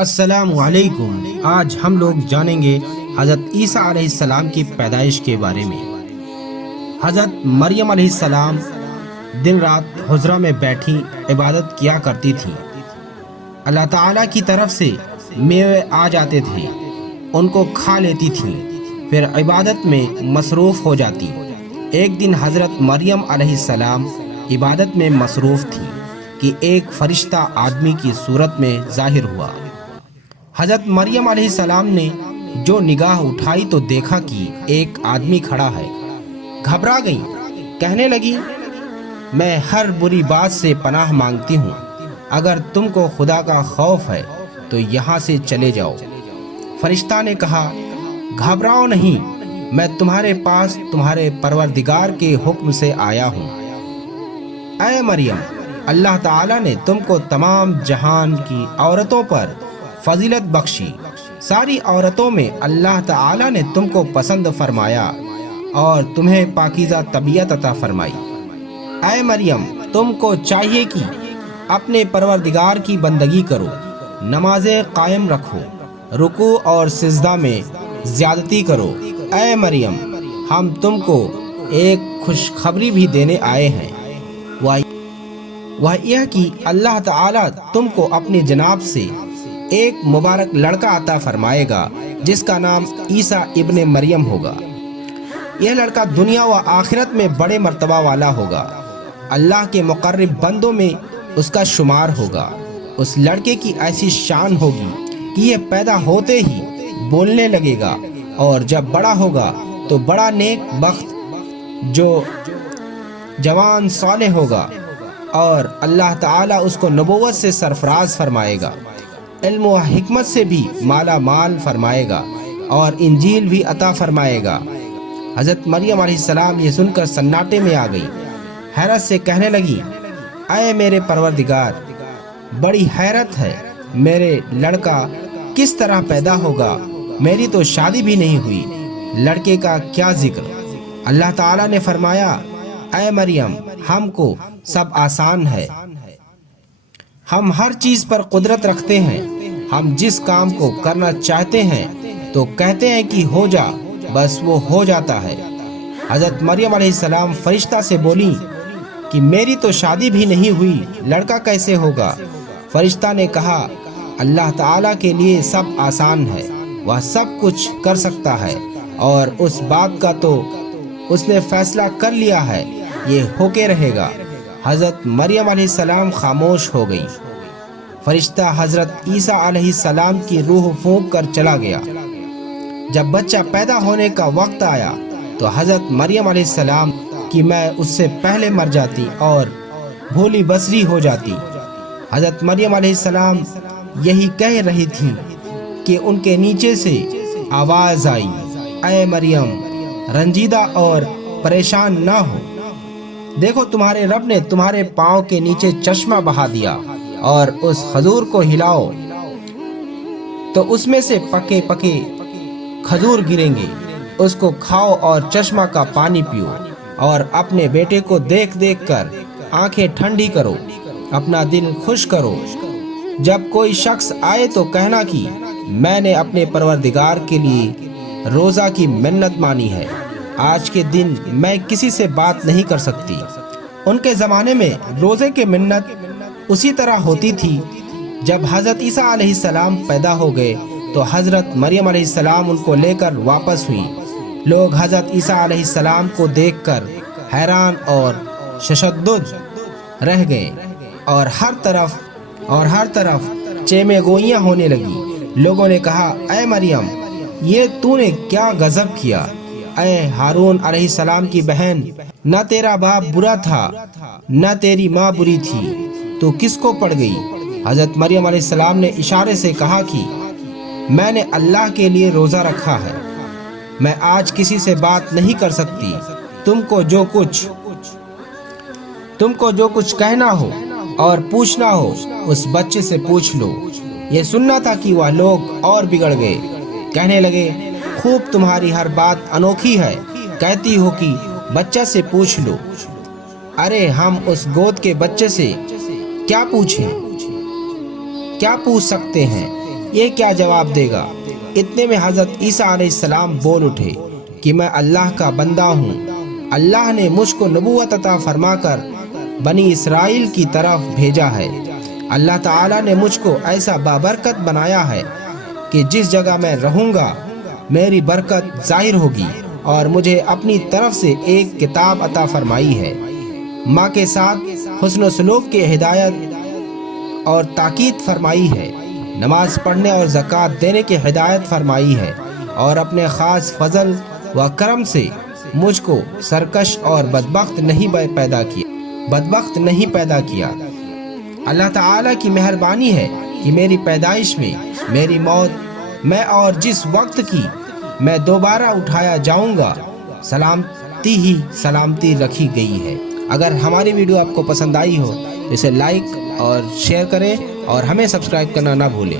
السلام علیکم۔ آج ہم لوگ جانیں گے حضرت عیسیٰ علیہ السلام کی پیدائش کے بارے میں۔ حضرت مریم علیہ السلام دن رات حجرہ میں بیٹھی عبادت کیا کرتی تھیں۔ اللہ تعالیٰ کی طرف سے میوے آ جاتے تھے، ان کو کھا لیتی تھیں، پھر عبادت میں مصروف ہو جاتی۔ ایک دن حضرت مریم علیہ السلام عبادت میں مصروف تھی کہ ایک فرشتہ آدمی کی صورت میں ظاہر ہوا۔ حضرت مریم علیہ السلام نے جو نگاہ اٹھائی تو دیکھا کہ ایک آدمی کھڑا ہے۔ گھبرا گئی، کہنے لگی، میں ہر بری بات سے پناہ مانگتی ہوں، اگر تم کو خدا کا خوف ہے تو یہاں سے چلے جاؤ۔ فرشتہ نے کہا، گھبراؤ نہیں، میں تمہارے پاس تمہارے پروردگار کے حکم سے آیا ہوں۔ اے مریم، اللہ تعالیٰ نے تم کو تمام جہان کی عورتوں پر فضیلت بخشی۔ ساری عورتوں میں اللہ تعالیٰ نے تم کو پسند فرمایا اور تمہیں پاکیزہ طبیعت عطا فرمائی۔ اے مریم، تم کو چاہیے کہ اپنے پروردگار کی بندگی کرو، نمازیں قائم رکھو، رکوع اور سجدہ میں زیادتی کرو۔ اے مریم، ہم تم کو ایک خوشخبری بھی دینے آئے ہیں، وہ یہ کہ اللہ تعالیٰ تم کو اپنی جناب سے ایک مبارک لڑکا عطا فرمائے گا جس کا نام عیسیٰ ابن مریم ہوگا۔ یہ لڑکا دنیا و آخرت میں بڑے مرتبہ والا ہوگا، اللہ کے مقرب بندوں میں اس کا شمار ہوگا۔ اس لڑکے کی ایسی شان ہوگی کہ یہ پیدا ہوتے ہی بولنے لگے گا، اور جب بڑا ہوگا تو بڑا نیک بخت جو جوان صالح ہوگا، اور اللہ تعالیٰ اس کو نبوت سے سرفراز فرمائے گا، علم و حکمت سے بھی مالا مال فرمائے گا، اور انجیل بھی عطا فرمائے گا۔ حضرت مریم علیہ السلام یہ سن کر سناٹے میں آ گئی، حیرت سے کہنے لگی، اے میرے پروردگار، بڑی حیرت ہے، میرے لڑکا کس طرح پیدا ہوگا؟ میری تو شادی بھی نہیں ہوئی، لڑکے کا کیا ذکر؟ اللہ تعالیٰ نے فرمایا، اے مریم، ہم کو سب آسان ہے، ہم ہر چیز پر قدرت رکھتے ہیں، ہم جس کام کو کرنا چاہتے ہیں تو کہتے ہیں کہ ہو جا، بس وہ ہو جاتا ہے۔ حضرت مریم علیہ السلام فرشتہ سے بولی کہ میری تو شادی بھی نہیں ہوئی، لڑکا کیسے ہوگا؟ فرشتہ نے کہا، اللہ تعالیٰ کے لیے سب آسان ہے، وہ سب کچھ کر سکتا ہے، اور اس بات کا تو اس نے فیصلہ کر لیا ہے، یہ ہو کے رہے گا۔ حضرت مریم علیہ السلام خاموش ہو گئی۔ فرشتہ حضرت عیسیٰ علیہ السلام کی روح پھونک کر چلا گیا۔ جب بچہ پیدا ہونے کا وقت آیا تو حضرت مریم علیہ السلام کہ میں اس سے پہلے مر جاتی اور بھولی بصری ہو جاتی۔ حضرت مریم علیہ السلام یہی کہہ رہی تھی کہ ان کے نیچے سے آواز آئی، اے مریم، رنجیدہ اور پریشان نہ ہو، دیکھو تمہارے رب نے تمہارے پاؤں کے نیچے چشمہ بہا دیا، اور اس کھجور کو ہلاؤ تو اس میں سے پکے پکے کھجور گریں گے، اس کو کھاؤ اور چشمہ کا پانی پیو، اور اپنے بیٹے کو دیکھ دیکھ کر آنکھیں ٹھنڈی کرو، اپنا دل خوش کرو۔ جب کوئی شخص آئے تو کہنا کہ میں نے اپنے پروردگار کے لیے روزہ کی منت مانی ہے، آج کے دن میں کسی سے بات نہیں کر سکتی۔ ان کے زمانے میں روزے کی منت اسی طرح ہوتی تھی۔ جب حضرت عیسیٰ علیہ السلام پیدا ہو گئے تو حضرت مریم علیہ السلام ان کو لے کر واپس ہوئی۔ لوگ حضرت عیسیٰ علیہ السلام کو دیکھ کر حیران اور ششدد رہ گئے، اور ہر طرف چیمے گوئیاں ہونے لگی۔ لوگوں نے کہا، اے مریم، یہ تو نے کیا غضب کیا؟ اے ہارون علیہ السلام کی بہن، نہ تیرا باپ برا تھا نہ تیری ماں بری تھی، تو کس کو پڑ گئی؟ حضرت مریم علیہ السلام نے اشارے سے کہا کہ میں نے اللہ کے لیے روزہ رکھا ہے، میں آج کسی سے بات نہیں کر سکتی، تم کو جو کچھ کہنا ہو اور پوچھنا ہو اس بچے سے پوچھ لو۔ یہ سننا تھا کہ وہ لوگ اور بگڑ گئے، کہنے لگے، خوب تمہاری ہر بات انوکھی ہے، کہتی ہو کہ بچہ سے پوچھ لو۔ ارے ہم اس گود کے بچے سے کیا پوچھیں؟ کیا پوچھ سکتے ہیں؟ یہ کیا جواب دے گا؟ اتنے میں حضرت عیسیٰ علیہ السلام بول اٹھے کہ میں اللہ کا بندہ ہوں، اللہ نے مجھ کو نبوت عطا فرما کر بنی اسرائیل کی طرف بھیجا ہے۔ اللہ تعالیٰ نے مجھ کو ایسا بابرکت بنایا ہے کہ جس جگہ میں رہوں گا میری برکت ظاہر ہوگی، اور مجھے اپنی طرف سے ایک کتاب عطا فرمائی ہے۔ ماں کے ساتھ حسن و سلوک کی ہدایت اور تاکید فرمائی ہے، نماز پڑھنے اور زکوٰۃ دینے کی ہدایت فرمائی ہے، اور اپنے خاص فضل و کرم سے مجھ کو سرکش اور بدبخت نہیں پیدا کیا۔ اللہ تعالیٰ کی مہربانی ہے کہ میری پیدائش میں، میری موت میں، اور جس وقت کی میں دوبارہ اٹھایا جاؤں گا، سلامتی ہی سلامتی رکھی گئی ہے۔ اگر ہماری ویڈیو آپ کو پسند آئی ہو تو اسے لائک اور شیئر کریں، اور ہمیں سبسکرائب کرنا نہ بھولیں۔